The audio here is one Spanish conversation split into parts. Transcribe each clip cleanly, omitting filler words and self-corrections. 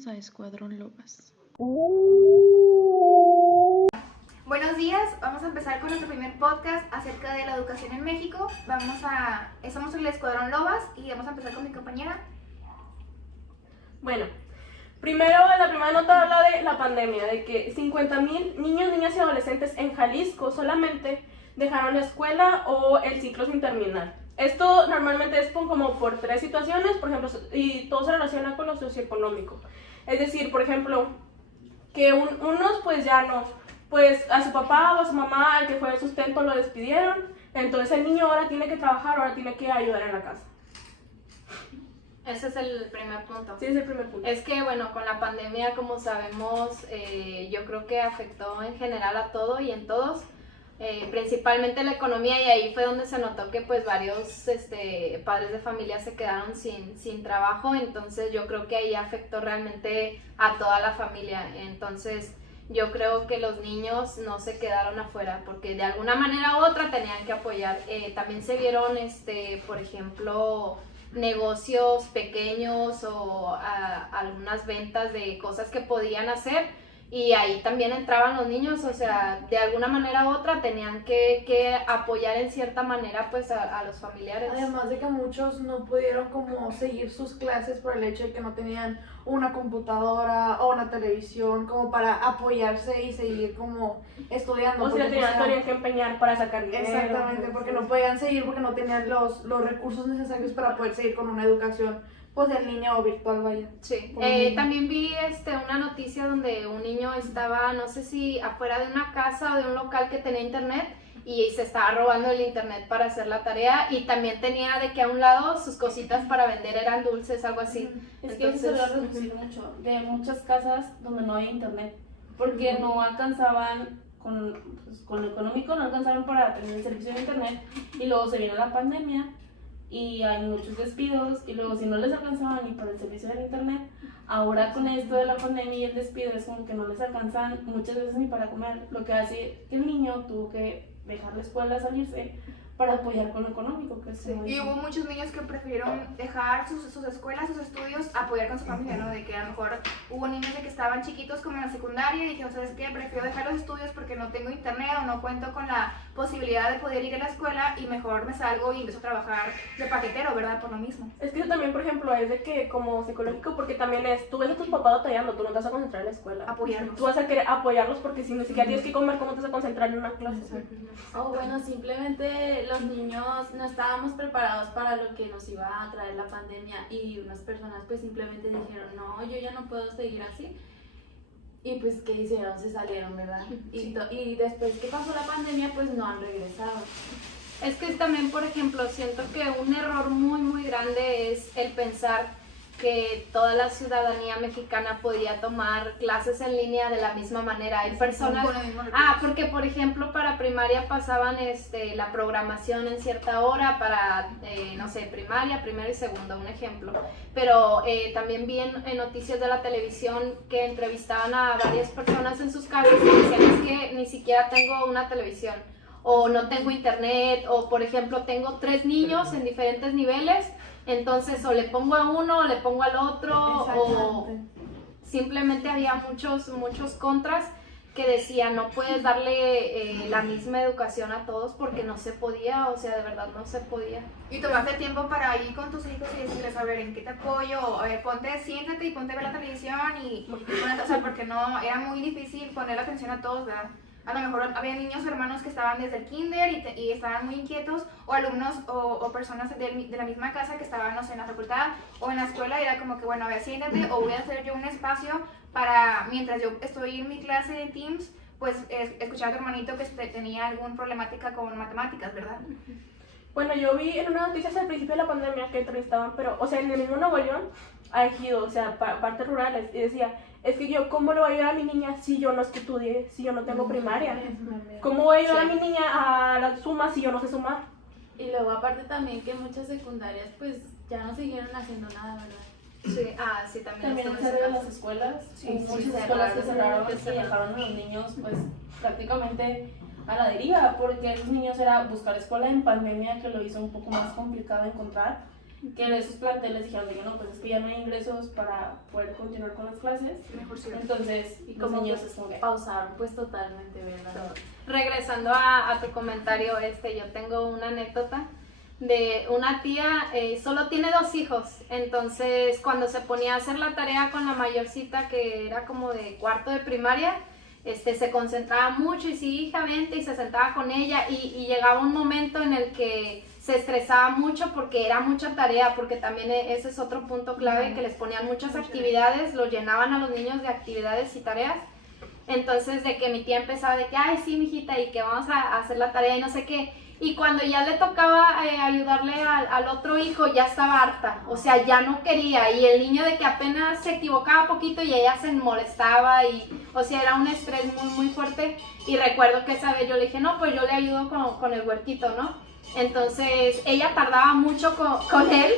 Bienvenidos a Escuadrón Lobas. Buenos días, vamos a empezar con nuestro primer podcast acerca de la educación en México. Estamos en el Escuadrón Lobas y vamos a empezar con mi compañera. Bueno, primero la primera nota habla de la pandemia, de que 50,000 niños, niñas y adolescentes en Jalisco solamente dejaron la escuela o el ciclo sin terminar. Esto normalmente es como por tres situaciones, por ejemplo, y todo se relaciona con lo socioeconómico. Es decir, por ejemplo, que unos pues ya no, pues a su papá o a su mamá, al que fue el sustento, lo despidieron, entonces el niño ahora tiene que trabajar, ahora tiene que ayudar en la casa. Ese es el primer punto. Sí, es el primer punto. Es que, bueno, con la pandemia, como sabemos, yo creo que afectó en general a todo y en todos, principalmente la economía, y ahí fue donde se notó que pues varios padres de familia se quedaron sin trabajo, entonces yo creo que ahí afectó realmente a toda la familia. Entonces yo creo que los niños no se quedaron afuera porque de alguna manera u otra tenían que apoyar. También se vieron, por ejemplo, negocios pequeños o algunas ventas de cosas que podían hacer, y ahí también entraban los niños, o sea, de alguna manera u otra tenían que apoyar en cierta manera pues a los familiares. Además de que muchos no pudieron como seguir sus clases por el hecho de que no tenían una computadora o una televisión como para apoyarse y seguir como estudiando. O sea, tenían que empeñar para sacar dinero. Exactamente, porque no podían seguir porque no tenían los recursos necesarios para poder seguir con una educación pues en línea o virtual, vaya. Sí, también vi una noticia donde un niño estaba, no sé si afuera de una casa o de un local que tenía internet, y se estaba robando el internet para hacer la tarea, y también tenía de que a un lado sus cositas para vender eran dulces, algo así. Es que eso se va a reducir mucho de muchas casas donde no hay internet, porque no alcanzaban con lo económico, no alcanzaban para tener el servicio de internet, y luego se vino la pandemia y hay muchos despidos, y luego si no les alcanzaban ni para el servicio del internet, ahora con esto de la pandemia y el despido es como que no les alcanzan muchas veces ni para comer, lo que hace que el niño tuvo que dejar la escuela, salirse para apoyar con lo económico, que Sí. Y hubo muchos niños que prefirieron dejar sus escuelas, sus estudios, apoyar con su familia, ¿no? De que a lo mejor hubo niños de que estaban chiquitos como en la secundaria y dijeron, ¿sabes qué? Prefiero dejar los estudios porque no tengo internet o no cuento con la posibilidad de poder ir a la escuela, y mejor me salgo y empiezo a trabajar de paquetero, ¿verdad? Por lo mismo. Es que eso también, por ejemplo, es de que como psicológico, porque también tú ves a tus papás batallando, tú no te vas a concentrar en la escuela. Apoyarlos. Tú vas a querer apoyarlos porque si ni siquiera tienes que comer, ¿cómo te vas a concentrar en una clase? O bueno, simplemente los niños no estábamos preparados para lo que nos iba a traer la pandemia, y unas personas pues simplemente dijeron, no, yo ya no puedo seguir así. Y pues, ¿qué hicieron? Se salieron, ¿verdad? Y después que pasó la pandemia, pues no han regresado. Es que también, por ejemplo, siento que un error muy, muy grande es el pensar que toda la ciudadanía mexicana podía tomar clases en línea de la misma manera. Hay personas... porque por ejemplo para primaria pasaban la programación en cierta hora para, no sé, primaria, primero y segundo, un ejemplo. Pero también vi en noticias de la televisión que entrevistaban a varias personas en sus casas y decían, es que ni siquiera tengo una televisión, o no tengo internet, o por ejemplo tengo 3 niños en diferentes niveles, entonces o le pongo a uno o le pongo al otro, o simplemente había muchos contras que decían no puedes darle la misma educación a todos porque no se podía, o sea, de verdad no se podía. Y tomaste tiempo para ir con tus hijos y decirles, a ver, ¿en qué te apoyo? A ver, siéntate y ponte a ver la televisión y ponete, o sea, porque no, era muy difícil poner atención a todos, ¿verdad? A lo mejor había niños o hermanos que estaban desde el kinder y estaban muy inquietos, o alumnos o personas de la misma casa que estaban, no sé, en la facultad o en la escuela, y era como que, bueno, a ver, siéntate, o voy a hacer yo un espacio para, mientras yo estoy en mi clase de Teams, pues escuchar a tu hermanito que tenía alguna problemática con matemáticas, ¿verdad? Bueno, yo vi en una noticia al principio de la pandemia que entrevistaban, pero, o sea, en el mismo Nuevo León, a Ejido, o sea, partes rurales, y decía, es que yo, ¿cómo le voy a ayudar a mi niña si yo no estudié, si yo no tengo primaria? ¿Cómo voy a ayudar a mi niña a la suma si yo no sé sumar? Y luego aparte también que muchas secundarias pues ya no siguieron haciendo nada, ¿verdad? Sí, sí, también También cerraron las escuelas, muchas escuelas que cerraron y dejaron a los niños pues prácticamente a la deriva, porque esos niños era buscar escuela en pandemia, que lo hizo un poco más complicado encontrar, que en esos planteles dijeron de que no, pues es que ya no hay ingresos para poder continuar con las clases. Mejor sí. Entonces, Y los como niños que es como que... pausaron, pues totalmente, ¿verdad? Regresando a tu comentario, yo tengo una anécdota de una tía, solo tiene 2 hijos, entonces cuando se ponía a hacer la tarea con la mayorcita, que era como de cuarto de primaria, se concentraba mucho y sí, hija, vente, y se sentaba con ella y llegaba un momento en el que se estresaba mucho porque era mucha tarea, porque también ese es otro punto clave, que les ponían muchas actividades, los llenaban a los niños de actividades y tareas. Entonces, de que mi tía empezaba de que, ay, sí, mijita, y que vamos a hacer la tarea y no sé qué. Y cuando ya le tocaba ayudarle al otro hijo, ya estaba harta, o sea, ya no quería. Y el niño de que apenas se equivocaba poquito y ella se molestaba y, o sea, era un estrés muy, muy fuerte. Y recuerdo que esa vez yo le dije, no, pues yo le ayudo con el huertito, ¿no? Entonces, ella tardaba mucho con él,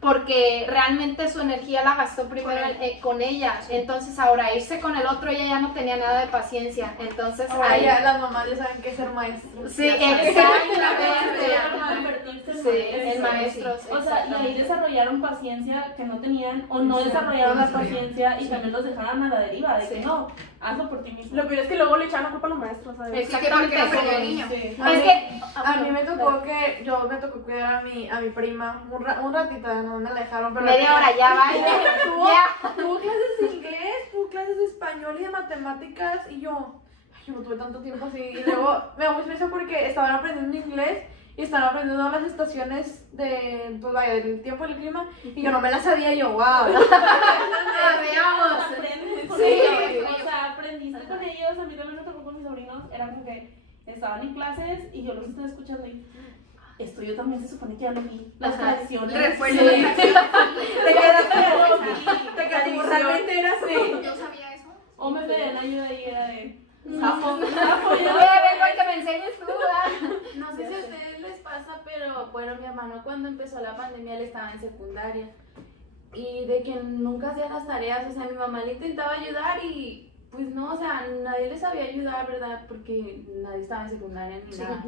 porque realmente su energía la gastó primero con ella. Entonces ahora irse con el otro, ella ya no tenía nada de paciencia. Entonces Ahora ahí... ya las mamás ya saben qué es ser maestros. Sí, Ya saben. exactamente. Sí, en maestros. O sea, y ahí desarrollaron paciencia que no tenían, o no desarrollaron la paciencia y también los dejaron a la deriva, de que no, hazlo por ti mismo. Lo peor es que luego le echaban la culpa a los maestros, ¿sabes? Exactamente, porque era niño. Sí. Es que A mí me tocó me tocó cuidar a mi prima un ratito, no me la dejaron, pero media hora ya va. tuvo clases de inglés, tuvo clases de español y de matemáticas y yo no tuve tanto tiempo así. Y luego me da mucha risa porque estaban aprendiendo inglés y estaban aprendiendo las estaciones pues vaya, del tiempo y el clima y yo no me las sabía y yo, wow. Veamos. Aprendes con Sí. ellos, o sea, aprendiste con ellos, a mí también me tocó con mis sobrinos, era como que estaban en clases y yo los estaba escuchando y esto yo también se supone que ya lo vi, las fracciones. Refuerzo Sí. la fracción. Te quedaste Te como realmente era así. Yo sabía eso. O me pedían ayuda y era de... Zafo. Zafo, Oye, yo- vengo y que me enseñes tú, ¿verdad? No sé si a ustedes les pasa, pero bueno, mi hermano cuando empezó la pandemia él estaba en secundaria y de que nunca hacía las tareas, o sea, mi mamá le intentaba ayudar y pues no, o sea, nadie le sabía ayudar, ¿verdad? Porque nadie estaba en secundaria ni nada.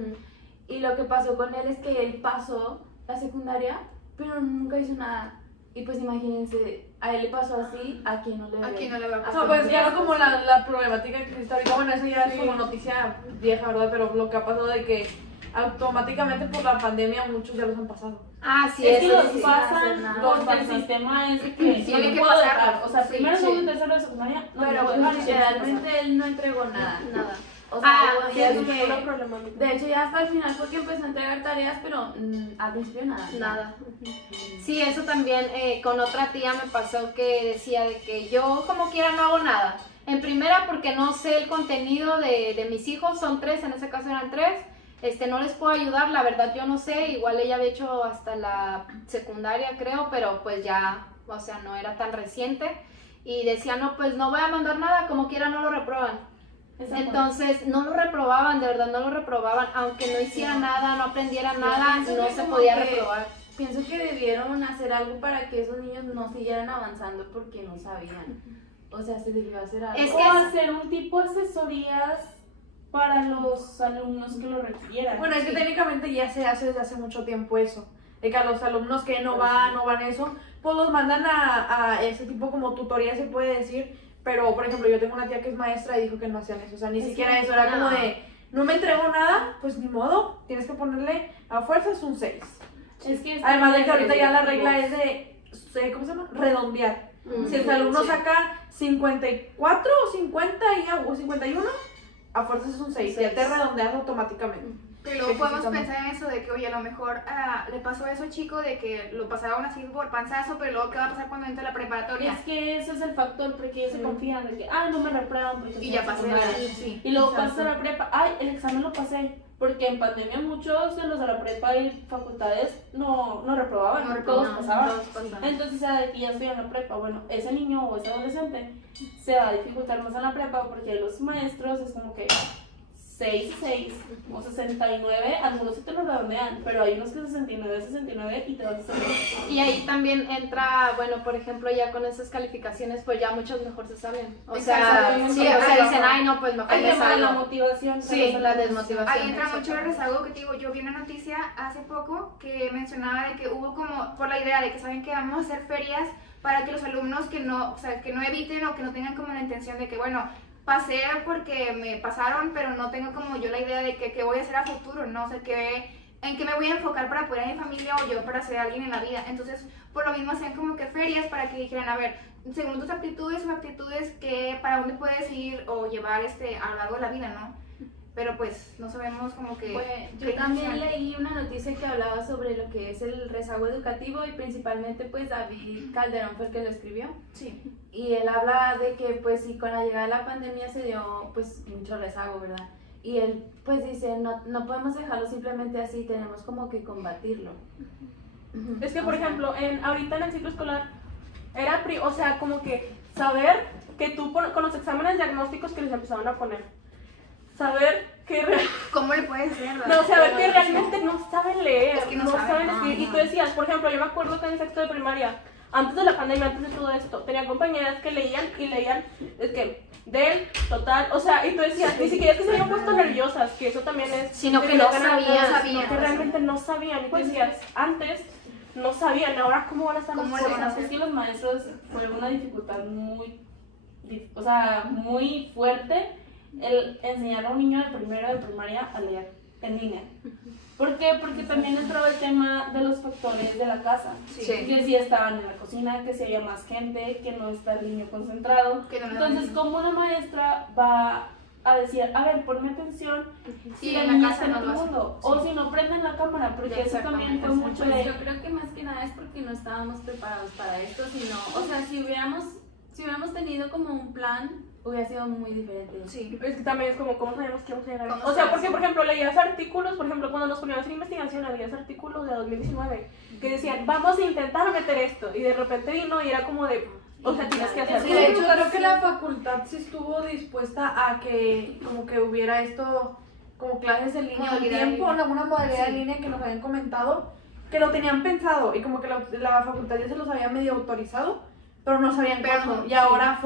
Y lo que pasó con él es que él pasó la secundaria, pero nunca hizo nada. Y pues imagínense, a él le pasó así, ¿a quién no le Aquí no le va a O pasar. sea, pues ya como la problemática que existe ahorita, bueno, eso ya es como noticia vieja, ¿verdad? Pero lo que ha pasado de que automáticamente por la pandemia muchos ya los han pasado. Ah, sí, Es que eso los sí, sí. pasan Los porque el pasan. sistema es de que Sí, no hay que puedo pasarlo. dejar. O sea, Sí, primero, sí. segundo, tercero de secundaria, no Pero puedo pues, dejar. literalmente él no entregó nada. Nada. O sea, hubo días Sí, que... puro problemático. De hecho, ya hasta el final fue que empezó a entregar tareas, pero al principio nada. Nada. Sí, eso también con otra tía me pasó que decía de que yo como quiera no hago nada. En primera porque no sé el contenido de mis hijos, son 3, en ese caso eran 3. No les puedo ayudar, la verdad yo no sé, igual ella había hecho hasta la secundaria creo, pero pues ya, o sea, no era tan reciente. Y decía, no, pues no voy a mandar nada, como quiera no lo reprueban. Entonces no lo reprobaban, de verdad no lo reprobaban, aunque no hiciera nada, no aprendiera nada, pienso no que se como podía que- reprobar. Pienso que debieron hacer algo para que esos niños no siguieran avanzando porque no sabían. O sea, se debió hacer algo. Es O que hacer un tipo de asesorías para los alumnos que lo requieran. Bueno, es que técnicamente ya se hace desde hace mucho tiempo eso. De que a los alumnos que no van eso, pues los mandan a ese tipo como tutoría, se puede decir. Pero, por ejemplo, yo tengo una tía que es maestra y dijo que no hacían eso. O sea, ni siquiera eso. Era como de, no me entregó nada, pues ni modo. Tienes que ponerle a fuerzas un 6. Es que Además de que ahorita ya la regla es de, ¿cómo se llama? Redondear. Si el alumno saca 54 o 50 o 51, a fuerzas es un 6. Ya te redondeas automáticamente. Pero luego podemos pensar en eso de que, oye, a lo mejor le pasó eso al chico de que lo pasaron así por panzazo, pero luego ¿qué va a pasar cuando entre a la preparatoria? Es que ese es el factor, porque ellos se confían de que, no me reprueban. Pues, Y ya pasé pasé la... Sí. Y luego pasas a la prepa, el examen lo pasé. Porque en pandemia muchos de los de la prepa y facultades no reprobaban, No todos reprobaban, pasaban. todos pasaban. Entonces, ya de que ya estoy en la prepa, bueno, ese niño o ese adolescente se va a dificultar más en la prepa porque los maestros es como que 6 o 69, algunos sí te lo redondean, pero hay unos que 69 y te vas a hacer. Y ahí también entra, bueno, por ejemplo, ya con esas calificaciones, pues ya muchos mejor se salen. O sea, Exacto. sí, o sea, dicen, ay, no, pues mejor Hay me que la salgo. motivación. Sí, la desmotivación. Ahí entra mucho el exactamente. rezago que te digo, yo vi una noticia hace poco que mencionaba de que hubo como, por la idea de que saben que vamos a hacer ferias para que los alumnos que no, o sea, que no eviten o que no tengan como la intención de que, bueno, pasé porque me pasaron, pero no tengo como yo la idea de que qué voy a hacer a futuro, ¿no? O sea, en qué me voy a enfocar para apoyar a mi familia o yo para ser alguien en la vida. Entonces, por lo mismo hacían como que ferias para que dijeran, a ver, según tus aptitudes o aptitudes, para dónde puedes ir o llevar a lo largo de la vida, ¿no? Pero pues no sabemos como que... Pues, qué yo también intención. leí una noticia que hablaba sobre lo que es el rezago educativo y principalmente pues David Calderón fue el que lo escribió. Sí. Y él habla de que pues sí, con la llegada de la pandemia se dio pues mucho rezago, ¿verdad? Y él pues dice, no podemos dejarlo simplemente así, tenemos como que combatirlo. Es que, por ejemplo, ahorita en el ciclo escolar, o sea, como que saber que tú con los exámenes diagnósticos que les empezaban a poner, saber que ¿Cómo le puedes hacer? no, saber que realmente no saben leer, Es que no no saben, saben escribir. Y tú decías, por ejemplo, yo me acuerdo que en sexto de primaria, antes de la pandemia, antes de todo esto, tenía compañeras que leían, es que, del, total, o sea, y tú decías, ni siquiera es que se habían puesto nerviosas, que eso también es... Sino que de no ganas, sabían, sino que realmente no sabían, y tú decías, antes no sabían, ahora cómo van a estar las ¿Cómo le van a cosas. hacer? Es que los maestros fue una dificultad o sea, muy fuerte el enseñar a un niño de primero de primaria a leer en línea. ¿Por qué? Porque también entraba el tema de los factores de la casa. Sí. Que si estaban en la cocina, que si había más gente, que no está el niño concentrado. Que no le Entonces, dan- ¿cómo una maestra va a decir, a ver, ponme atención Sí, si en el la niño casa está en no otro lo hacen. mundo? Sí. O si no prenden la cámara, porque eso también fue mucho Pues de... yo creo que más que nada es porque no estábamos preparados para esto, sino, o sea, si hubiéramos tenido como un plan, hubiera sido muy diferente. Sí. Es que también es como, ¿cómo sabemos que vamos a llegar a ¿Cómo eso? O sea, sabes? porque, por ejemplo, leías artículos, por ejemplo, cuando nos poníamos en investigación, leías artículos de 2019 que decían, vamos a intentar meter esto, y de repente vino y era como de, o sea, tienes que hacerlo. Sí, de hecho creo que la facultad sí estuvo dispuesta a que como que hubiera esto, como clases en línea, un Modalidad en tiempo, línea. alguna modalidad Sí. en línea que nos habían comentado, que lo tenían pensado y como que la facultad ya se los había medio autorizado, pero no sabían Pero cuándo. no, Y sí. ahora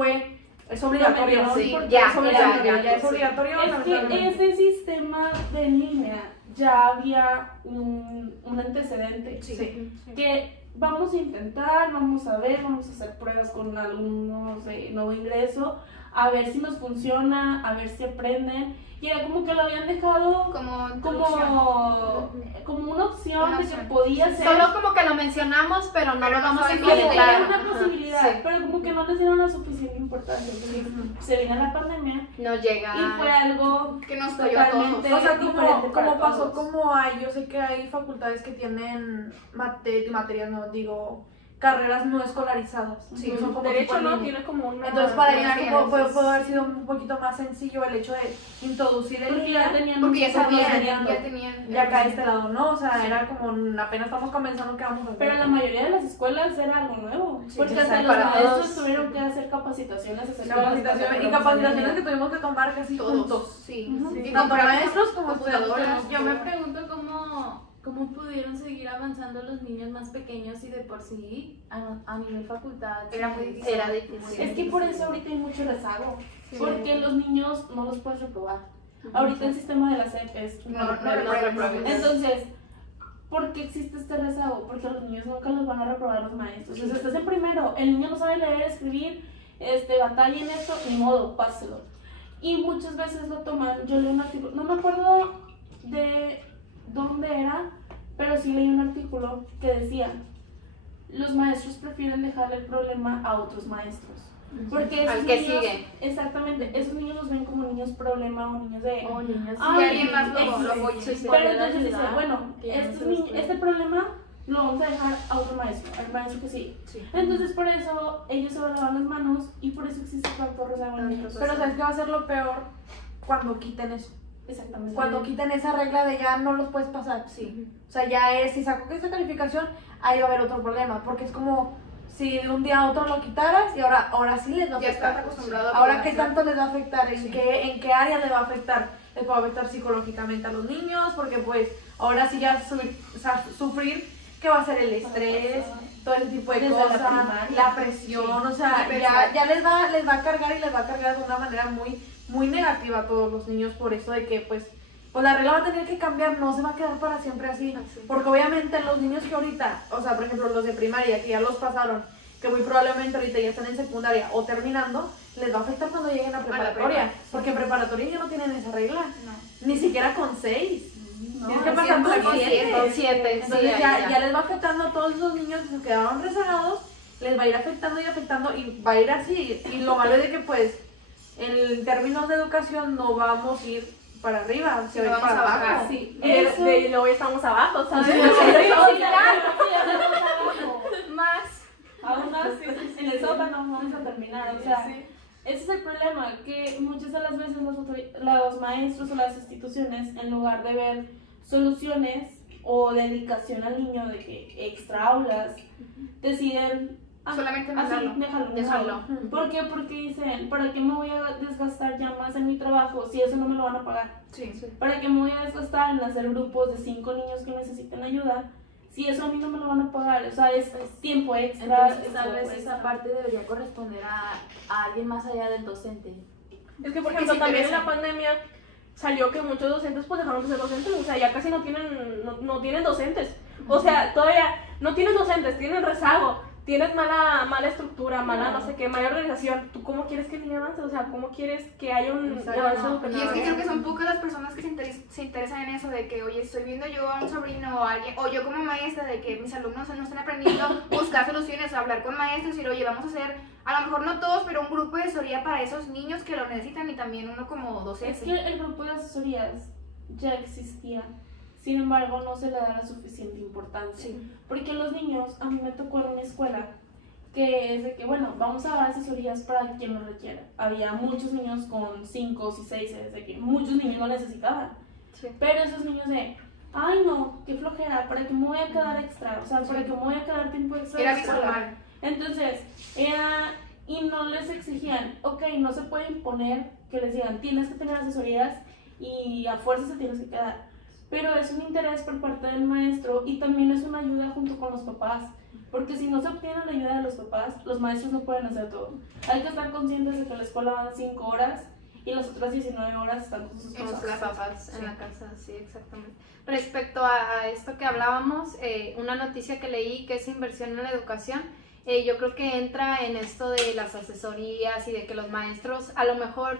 es obligatorio, ¿no? Sí, Porque ya, es obligatorio, ya, ya es sí. obligatorio. Es que lamentablemente. ese sistema de línea ya había un antecedente. Sí. Que vamos a intentar, vamos a ver, vamos a hacer pruebas con alumnos de nuevo ingreso, a ver si nos funciona, a ver si aprenden. Y era como que lo habían dejado Como introducción. como una opción Una de que opción. podía ser. Solo como que lo mencionamos, pero no Pero lo no vamos a sabemos Como que implementar. era una Ajá. posibilidad, Sí. pero como que no les dieron la suficiente importancia. Entonces, se vino la pandemia No llega. y fue algo Que nos cogió a todos. totalmente O sea, diferente para como pasó, todos. como hay, yo sé que hay facultades que tienen materias, no digo, carreras no escolarizadas. Sí. que son como Derecho tipo en no línea. tiene como una... Entonces para una ellos como área, puede haber sido un poquito más sencillo el hecho de introducir el Porque ya día tenían Porque ya muchas cosas sabían, enseñando. ya tenían. y acá a este lado, ¿no? O sea, era como apenas estamos comenzando que vamos a hacer. Pero la mayoría de las escuelas era algo nuevo. Sí, porque sí, hasta sí, los para maestros todos. tuvieron que hacer capacitaciones acerca de las Capacitaciones, y plataformas en capacitaciones que línea. tuvimos que tomar casi Todos. juntos. Sí. Ujú. Y Tanto comprar maestros como computadoras. Yo me pregunto cómo pudieron seguir avanzando los niños más pequeños y de por sí a nivel facultad. Era muy difícil. Era difícil. Es que por eso ahorita hay mucho rezago. Sí. Porque los niños no los puedes reprobar. Ahorita el sistema de la SEP es No reprueben. Entonces, ¿por qué existe este rezago? Porque los niños nunca los van a reprobar los maestros. Entonces, estás en primero, el niño no sabe leer, escribir, batalla en esto, ni modo, páselo. Y muchas veces lo toman, yo leí un artículo, no me acuerdo de dónde era, pero sí leí un artículo que decía, los maestros prefieren dejarle el problema a otros maestros. Porque esos Al que niños, sigue. exactamente, esos niños los ven como niños problema o niños de... O niños. Ay, Y alguien más lo X. apoya. Sí, sí. Pero Poder entonces dice, ayudar, bueno, que ya no estos se los puede. este problema lo vamos a dejar a otro maestro, al maestro que sí. Sí. Entonces por eso ellos se van a lavar las manos y por eso existe tanto rezago en ellos. Pero ¿sabes qué va a ser lo peor? Cuando quiten eso. Exactamente. Cuando quiten esa regla de ya no los puedes pasar. Sí. O sea, ya es, si saco que esa calificación, ahí va a haber otro problema. Porque es como si de un día a otro lo quitaras y ahora sí les va a Ya afectar. estás acostumbrado a Ahora, ¿qué hacer. tanto les va a afectar? ¿En qué área les va a afectar? les puede afectar psicológicamente a los niños, porque pues ahora sí ya sufrir que va a ser el estrés, todo ese tipo de Desde cosas, la primaria. la presión, o sea, ya les va a cargar y les va a cargar de una manera muy negativa a todos los niños por eso de que pues la regla va a tener que cambiar, no se va a quedar para siempre así, porque obviamente los niños que ahorita, o sea, por ejemplo, los de primaria que ya los pasaron, que muy probablemente ahorita ya están en secundaria o terminando, les va a afectar cuando lleguen a preparatoria, porque en preparatoria ya no tienen esa regla, ni siquiera con 6. Tienes que pasar con 7. Entonces ya les va afectando a todos esos niños que se quedaron rezagados, les va a ir afectando y va a ir así. Y lo malo es de que pues en términos de educación no vamos a ir para arriba, se va a ir para abajo. Sí, y luego estamos abajo, ¿sabes? Más. Aún más, en el sótano vamos a terminar. O sea, ese es el problema, que muchas de las veces los maestros o las instituciones, en lugar de ver soluciones o dedicación al niño de que extra aulas, deciden solamente dejarlo. ¿Por qué? Porque dicen, ¿para qué me voy a desgastar ya más en mi trabajo si eso no me lo van a pagar? ¿Para qué me voy a desgastar en hacer grupos de 5 niños que necesiten ayuda si eso a mí no me lo van a pagar? O sea, es tiempo extra. Entonces, tal vez esa parte debería corresponder a alguien más allá del docente. Es que, por ejemplo, también en la pandemia salió que muchos docentes pues dejaron de ser docentes, o sea, ya casi no tienen docentes. O sea, todavía no tienes docentes, tienen rezago, tienes mala estructura, mala no sé qué, mala organización. ¿Tú cómo quieres que el niño avance? O sea, ¿cómo quieres que haya un avance educativo? Y es que creo que son pocas las personas que se interesan en eso, de que, oye, estoy viendo yo a un sobrino o a alguien, o yo como maestra, de que mis alumnos no están aprendiendo, buscar soluciones, hablar con maestros y decir, oye, vamos a hacer, a lo mejor no todos, pero un grupo de asesoría para esos niños que lo necesitan y también uno como docente. Es que el grupo de asesorías ya existía, sin embargo no se le da la suficiente importancia. Porque los niños, a mí me tocó en una escuela que es de que, bueno, vamos a dar asesorías para quien lo requiera. Había muchos niños con 5 y 6, de que muchos niños lo necesitaban. Pero esos niños de, ay no, qué flojera, ¿para qué me voy a quedar extra? O sea, ¿para qué me voy a quedar tiempo extra? Era visual. Entonces, y no les exigían, ok, no se puede imponer que les digan, tienes que tener asesorías y a fuerza se tienes que quedar. Pero es un interés por parte del maestro y también es una ayuda junto con los papás. Porque si no se obtiene la ayuda de los papás, los maestros no pueden hacer todo. Hay que estar conscientes de que la escuela van 5 horas y las otras 19 horas están con sus papás en la casa, sí, exactamente. Respecto a esto que hablábamos, una noticia que leí que es inversión en la educación, yo creo que entra en esto de las asesorías y de que los maestros a lo mejor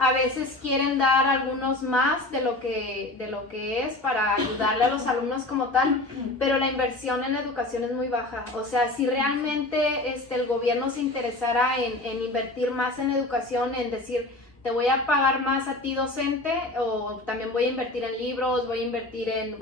a veces quieren dar algunos más de lo que es para ayudarle a los alumnos como tal, pero la inversión en la educación es muy baja. O sea, si realmente el gobierno se interesara en invertir más en educación, en decir, te voy a pagar más a ti docente, o también voy a invertir en libros, voy a invertir en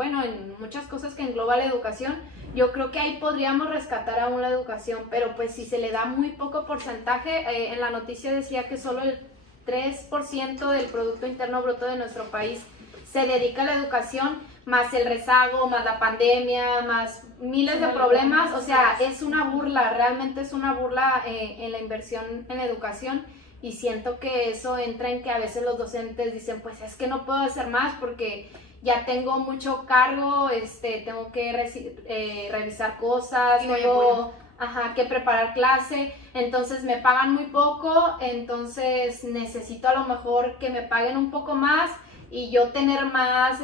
muchas cosas que engloba la educación, yo creo que ahí podríamos rescatar aún la educación, pero pues si se le da muy poco porcentaje, en la noticia decía que solo el 3% del Producto Interno Bruto de nuestro país se dedica a la educación, más el rezago, más la pandemia, más miles de problemas. O sea, es una burla, realmente es una burla en la inversión en la educación, y siento que eso entra en que a veces los docentes dicen, pues es que no puedo hacer más porque ya tengo mucho cargo, tengo que revisar cosas, tengo que preparar clase, entonces me pagan muy poco, entonces necesito a lo mejor que me paguen un poco más y yo tener más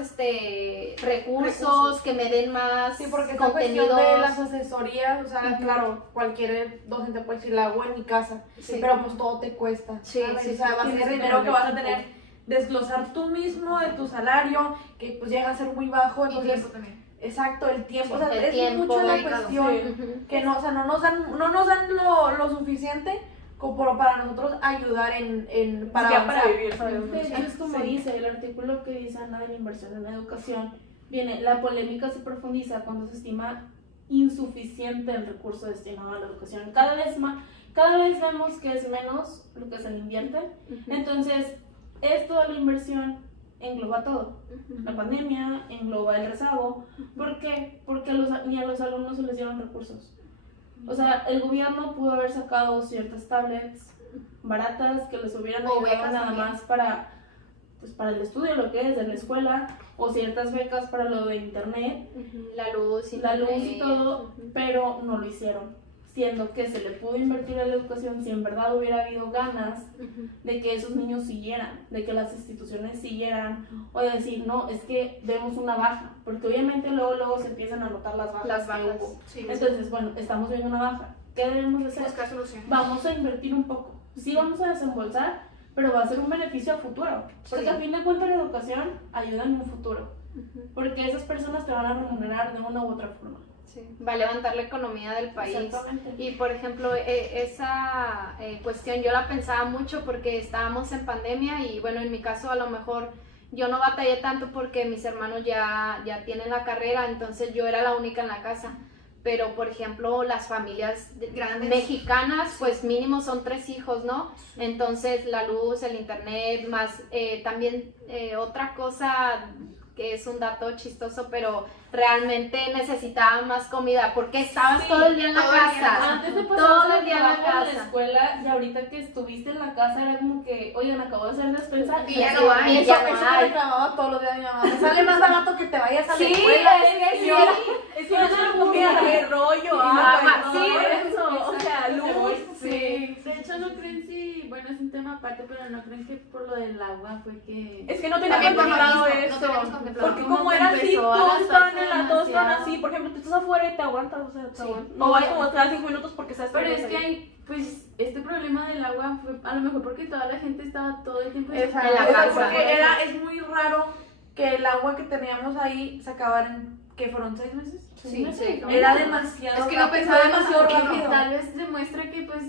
recursos, que me den más sí, porque esta cuestión de las asesorías, o sea, claro, cualquier docente puede decir, la hago en mi casa, pero pues todo te cuesta, ¿sabes? O sea, va a ser dinero que vas a tener desglosar tú mismo de tu salario, que pues llega a ser muy bajo, entonces, tiempo también. Exacto, el tiempo, o sea, el es tiempo mucho la dedicado, cuestión que no, o sea, no nos dan lo suficiente como para nosotros ayudar para avanzar. vivir, ¿sabes? De hecho, es como dice el artículo que dice Ana de la inversión en la educación, viene, la polémica se profundiza cuando se estima insuficiente el recurso destinado a la educación. Cada vez vemos que es menos lo que se le invierte. Entonces, esto de la inversión engloba todo. La pandemia engloba el rezago. ¿Por qué? Porque ni a los alumnos se les dieron recursos. O sea, el gobierno pudo haber sacado ciertas tablets baratas que les hubieran ayudado nada más pues para el estudio, lo que es de la escuela, o ciertas becas para lo de internet, La luz, la luz y internet. todo, pero no lo hicieron. Siendo que se le pudo invertir en la educación si en verdad hubiera habido ganas de que esos niños siguieran, de que las instituciones siguieran, o de decir, no, es que vemos una baja, porque obviamente luego se empiezan a notar las bajas, Las que bajas. hubo. Sí, Entonces, bueno, estamos viendo una baja. ¿Qué debemos de hacer? buscar solución. Vamos a invertir un poco. Sí vamos a desembolsar, pero va a ser un beneficio a futuro. Porque Sí. a fin de cuentas la educación ayuda en un futuro. Porque esas personas te van a remunerar de una u otra forma. Sí, va a levantar la economía del país. Exactamente. Y por ejemplo, esa cuestión yo la pensaba mucho porque estábamos en pandemia y bueno, en mi caso a lo mejor yo no batallé tanto porque mis hermanos ya tienen la carrera, entonces yo era la única en la casa. Pero por ejemplo, las familias Grandes. mexicanas, pues mínimo son 3 hijos, ¿no? Entonces la luz, el internet, más también otra cosa que es un dato chistoso, pero realmente necesitaban más comida porque estabas todo el día en la todo el día en la casa. casa. Antes de Todo pasar el día en la trabajo casa. escuela, y ahorita que estuviste en la casa era como que, oigan, acabo de hacer despensa Y ya no hay. y Eso, ya no eso me hay. reclamaba todos los días mi mamá. Me sale más barato que te vayas a la Sí, escuela. es que Y yo, Es que no solo comida, qué rollo, Ajá, sí, sí, eso, o sea, luz. Sí. De hecho, no creen si, bueno, es un tema aparte, pero no creen que por lo del agua fue que... Es que no tenía También por lo contemplado mismo, no eso. teníamos contemplado. Porque Como como que era así, empezó a todos estaban gastarse todos estaban demasiado. así. Por ejemplo, tú estás afuera y te aguantas, o sea, te Sí. aguantas. No vas como cada 5 minutos porque sabes Pero que es que hay, pues, este problema del agua fue a lo mejor porque toda la gente estaba todo el tiempo Exacto, En la casa. porque es muy raro que el agua que teníamos ahí se acabara en, ¿qué fueron 6 meses? Sí, sí. Era demasiado Es que no rápido, pensábamos demasiado en rápido. tiempo. Tal vez demuestra que, pues,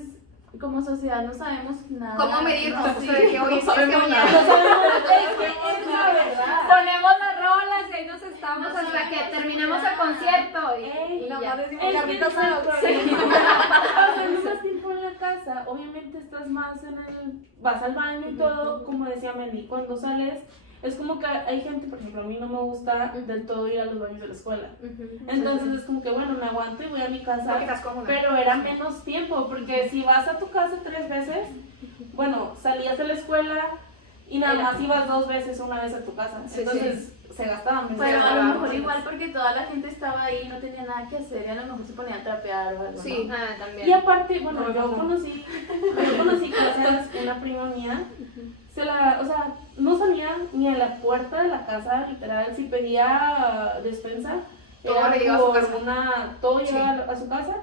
como sociedad no sabemos nada. ¿Cómo medirnos? Sí. O sea, de que, oye, es que sabemos mañana- nada. Es la verdad. Ponemos las rolas y ahí nos estamos hasta que terminemos el concierto y Nada ya. más decimos Es que carnitas ese es el asadas. problema. Pasas más tiempo en la casa, obviamente estás más en el... Vas al baño y todo, como decía Meli, cuando sales, es como que hay gente, por ejemplo, a mí no me gusta del todo ir a los baños de la escuela. Entonces es como que, bueno, me aguanto y voy a mi casa, Porque estás cómoda. pero era menos tiempo, porque si vas a tu casa 3 veces, bueno, salías de la escuela y nada más ibas 2 veces, una vez a tu casa. Sí, Entonces se gastaban menos Pero a tiempo. lo mejor igual porque toda la gente estaba ahí y no tenía nada que hacer y a lo mejor se ponía a trapear o algo, Sí. ¿no? Ah, también. Y aparte, bueno, No, yo no. conocí casas, una prima mía, o sea, no salía ni a la puerta de la casa, literal, si pedía despensa, Todo era le llegaba a su por casa. todo Sí. llegaba a su casa,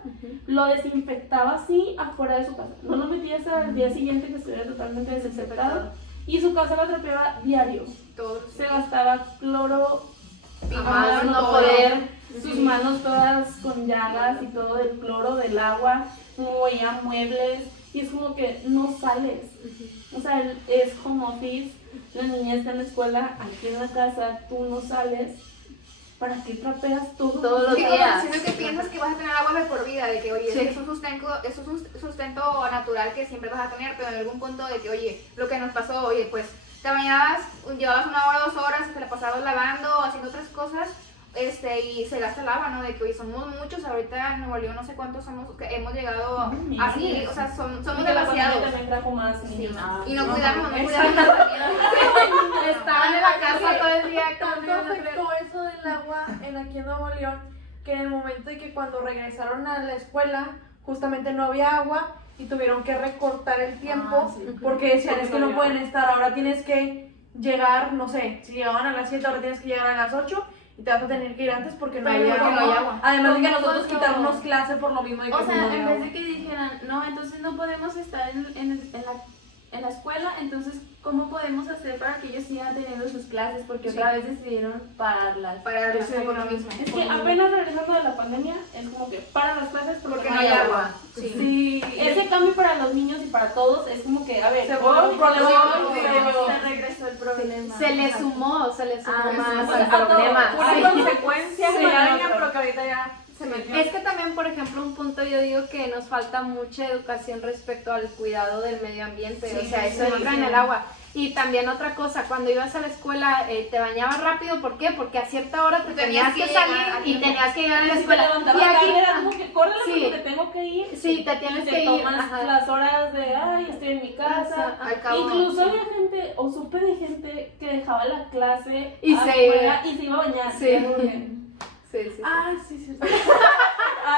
lo desinfectaba así afuera de su casa, no lo metía hasta el día siguiente que estuviera totalmente desinfectado, y su casa la trapeaba diario, Todo. se gastaba cloro a Pimado, más no todo. poder, sus manos todas con llagas y todo del cloro, del agua, movía muebles y es como que no sales. O sea, es home office, la niña está en la escuela, aquí en la casa, tú no sales. ¿Para qué trapeas todo? Todos los Sí, como días. diciendo que piensas que vas a tener agua de por vida, de que, oye, Sí. es un sustento natural que siempre vas a tener, pero en algún punto de que, oye, lo que nos pasó, oye, pues te bañabas, llevabas 1 hora, 2 horas, te la pasabas lavando, haciendo otras cosas, y se gasta el agua, ¿no? De que, oye, somos muchos, ahorita en Nuevo León no sé cuántos somos, que hemos llegado así, miles. o sea, somos Y que la pandemia demasiados. también trajo más niños. Y no cuidamos, no cuidamos Exacto. también. Estaban en la casa todo el día. Tanto afectó eso del agua aquí en Nuevo León que en el momento de que cuando regresaron a la escuela justamente no había agua y tuvieron que recortar el tiempo porque decían es que no pueden estar, ahora tienes que llegar, no sé, si llegaban a las 7 ahora tienes que llegar a las 8 y te vas a tener que ir antes porque no hay Porque agua. no hay agua. Además de que ¿Cómo nosotros cuando- quitarnos clase por lo mismo de que O sea, no en había vez agua. de que dijeran, no, entonces no podemos estar en la escuela, entonces, ¿cómo podemos hacer para que ellos sigan teniendo sus clases? Porque Sí. otra vez decidieron pararlas. Para regresar por lo mismo. Es que apenas regresando de la pandemia, es como que para las clases Porque no hay agua. Sí. Sí, Ese cambio para los niños y para todos es como que, a ver, Se vuelve un problema. Se regresó el problema. Se le sumó Ah, más sí, al a todo. problema. una Sí. consecuencia Sí. extraña, pero que ahorita ya se se metió. Es que también, por ejemplo, un punto yo digo que nos falta mucha educación respecto al cuidado del medio ambiente, Sí, o sea, sí, eso sí, entra sí. en el agua. Y también otra cosa, cuando ibas a la escuela te bañabas rápido, ¿por qué? Porque a cierta hora te tenías que llegar salir a y tiempo. tenías que llegar a la Si te escuela. levantabas Y aquí, tarde, era como que córrele Sí. porque te tengo que ir. sí, te tienes Y que ir. tomas ajá. las horas de, ay, estoy en mi casa. Al cabo, Incluso sí. había gente, o supe de gente que dejaba la clase Y afuera y se iba a bañar. Sí. Era como que, Sí, sí, sí. Ah, sí, sí. O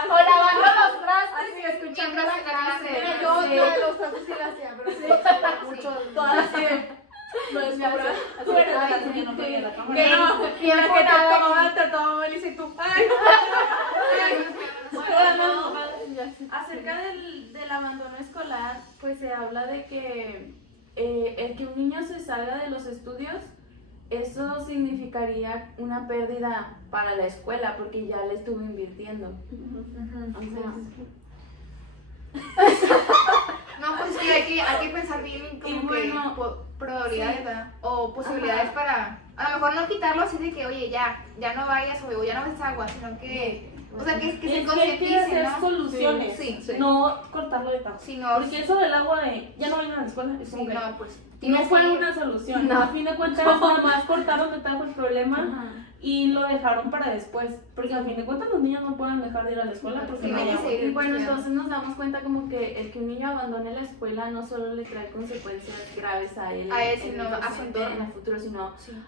lavando los trastes y escuchando la Mientras clase. en la clase. Yo Sí. de los tazos sí la hacía, pero sí, mucho. todas así de, no es Ya sé. tú eres la que no prende la cámara. Bien, bien La que funada. te tomaba Melissa y tú. Ay, Todas las mojadas. Acerca del abandono escolar, pues se habla de que el que un niño se salga de los estudios, eso significaría una pérdida para la escuela porque ya le estuvo invirtiendo. Ajá. No, pues sí, hay que pensar bien como Y que bueno, probabilidades, ¿verdad? O posibilidades para, a lo mejor no quitarlo así de que, oye, ya no vayas o ya no ves agua, sino que, o sea, que se Es que hay que concienticen, hacer ¿no? soluciones, Sí, sí. no cortarlo de tajo. Sí, no, Porque eso del agua de ya no vayan a la escuela es sí, como que no, pues no tienes fue que- una solución. No. A fin de cuentas, nada más cortaron de tajo el problema Ajá. y lo dejaron para después. Porque a fin de cuentas, los niños no pueden dejar de ir a la escuela porque Sí, no hay hay que agua. seguir Y bueno, estudiando. entonces nos damos cuenta como que el que un niño abandone la escuela no solo le trae consecuencias graves a él, A él, en sino el a su presente, entorno. en el futuro, sino Sí.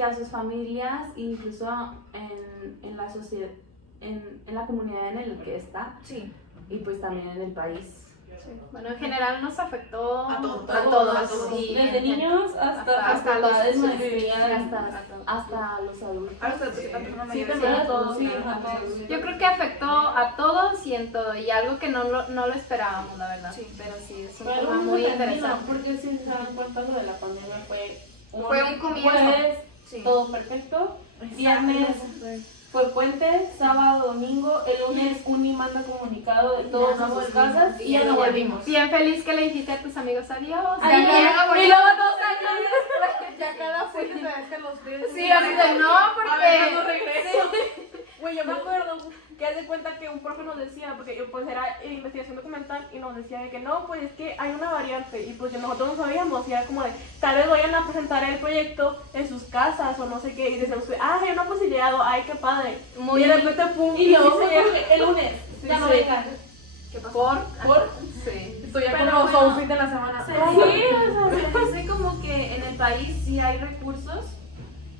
a sus familias, incluso en la sociedad, en la comunidad en la que está Sí. y pues también en el país. Bueno, en general nos afectó A todos. a todos. A todos. Sí, Desde niños hasta hasta los- facultades, sí, maestrías, Hasta los adultos. Ahora ustedes, pues, a personas Sí, mayores, también a todos, sí, sí, a a todos. todos. Yo creo que afectó a todos y en todo, y algo que no lo esperábamos, la verdad. Sí. Pero sí, es un Pero tema algo muy tranquilo, interesante. porque si se dan cuenta lo de la pandemia Fue un comienzo. jueves, Sí. todo perfecto, viernes fue puente, sábado, domingo, el lunes Uni manda comunicado de todas Ya no sus volvimos. casas y ya no volvimos. Bien feliz que le dijiste a tus amigos adiós. Adiós. Y luego 2 años después. Ya cada fue que te ves que los pies. Sí, así de no, A ver, cuando porque. regreso. Güey, yo me acuerdo que haz de cuenta que un profe nos decía, porque yo pues era investigación documental y nos decía de que no, pues es que hay una variante y pues que nosotros no sabíamos y era como de, tal vez vayan a presentar el proyecto en sus casas o no sé qué y decíamos, hay una posibilidad, ay, qué padre. Muy Y de repente, pum, Y luego sí fue se como que el lunes, ya no sí. vengan. Por. Sí. Estoy ya Pero con los bueno, outfits de la semana. Se Ay, dice como que en el país sí hay recursos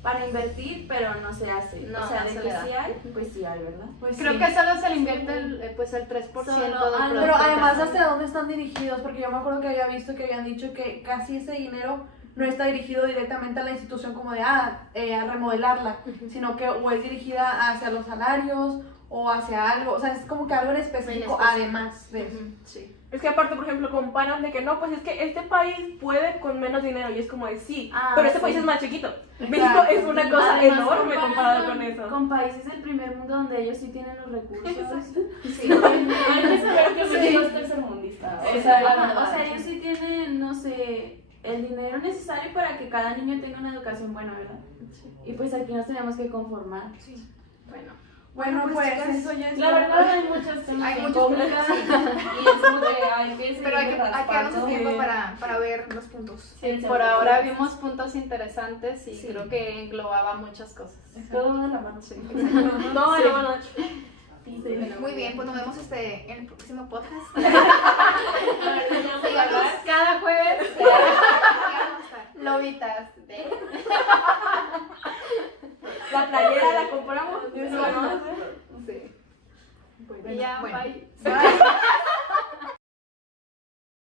para invertir, pero no se hace. No, o sea, no de se que le da. sí hay, pues sí hay, ¿verdad? pues Creo sí. que solo se le invierte pues el 3% del Solo- producto. Pero además, ¿hasta dónde están dirigidos? Porque yo me acuerdo que había visto que habían dicho que casi ese dinero no está dirigido directamente a la institución como de a remodelarla, sino que o es dirigida hacia los salarios o hacia algo, o sea, es como que algo en específico además de eso. Sí. Es que aparte, por ejemplo, comparan de que no, pues es que este país puede con menos dinero y es como de sí, Ah, pero este sí. país es más chiquito. México es una cosa Además, enorme comparado comparando con eso. Con países del primer mundo donde ellos sí tienen los recursos. Sí. Hay que saber que México es tercermundista. O O sea, sea, la ajá, verdad. o sea, ellos sí tienen, no sé, el dinero necesario para que cada niño tenga una educación buena, ¿verdad? Y pues aquí nos tenemos que conformar. Bueno. Bueno, pues chicas, eso ya es La todo. verdad hay muchos temas Hay en muchos común, temas, y es como que hay que seguir Pero hay que darnos raspando. tiempo para ver los puntos. Sí, por ahora vimos puntos interesantes y Sí. creo que englobaba muchas cosas. Todo de la mano. Sí. No, no, no. Muy bien, pues nos vemos en el próximo podcast. Cada jueves, Ya vamos a estar. lobitas. La playera la compramos. Sí. Bueno, Y ya, bueno. bye. Bye.